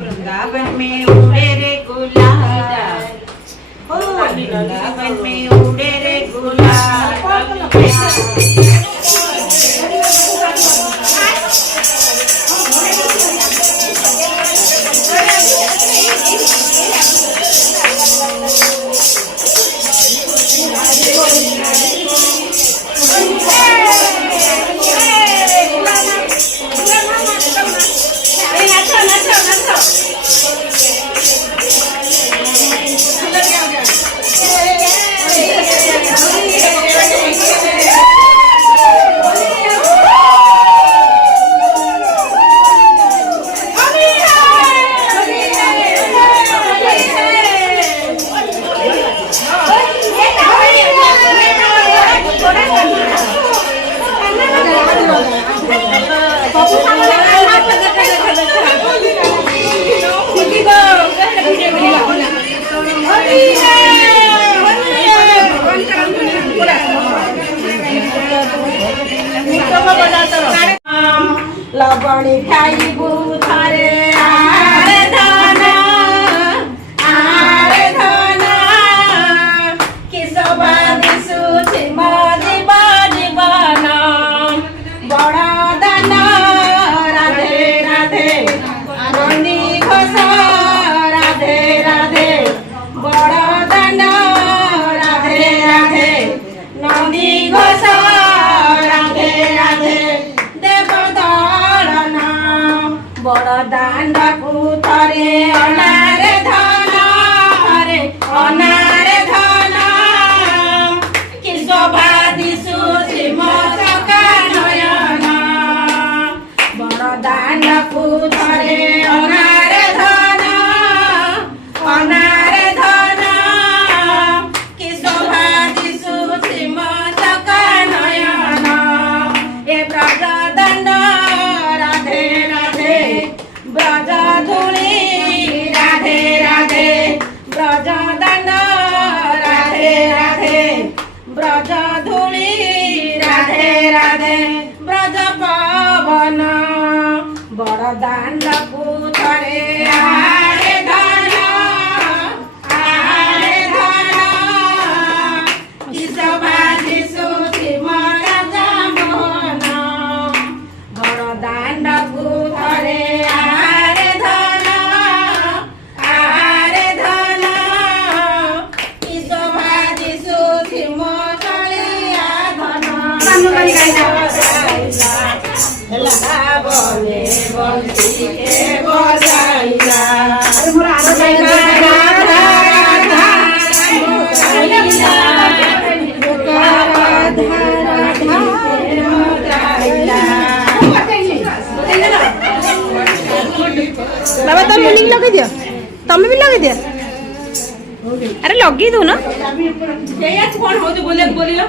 वृंदावन में उड़े रे गुलाल, वृंदावन में उड़े रे गुलाल। लवणी खाइबू थारे आरे धना किसबा दिसु छिमदी बाजीवन बड़ दाना राधे राधे नंदी घोष राधे राधे बड़ दाना राधे राधे नंदी घोष राधे राधे बड़ दांड को थरे अनारे धना हरे अनारे धना कि शोभा दिशु श्रीमत नयन बड़ दांड को थरे अनारे धना कि शोभा दिशु श्रीमत नयन ए ब्रज दंड राधे राधे ब्रज धूली राधे राधे ब्रज दंड राधे राधे ब्रज धूली राधे राधे ब्रज पवन बड़ दांड को थरे आरे धना कि शोभा दिशु श्रीमत मोहन बड़ दांड को थरे आरे धना कि शोभा दिशु श्रीमत धना ବଲେ ବଂଶୀକେ ବଜାଇଲା बाबा तुम मीनिंग लगे दियो तुम भी लगे दियो अरे लगी दो ना कौन हो बोलियो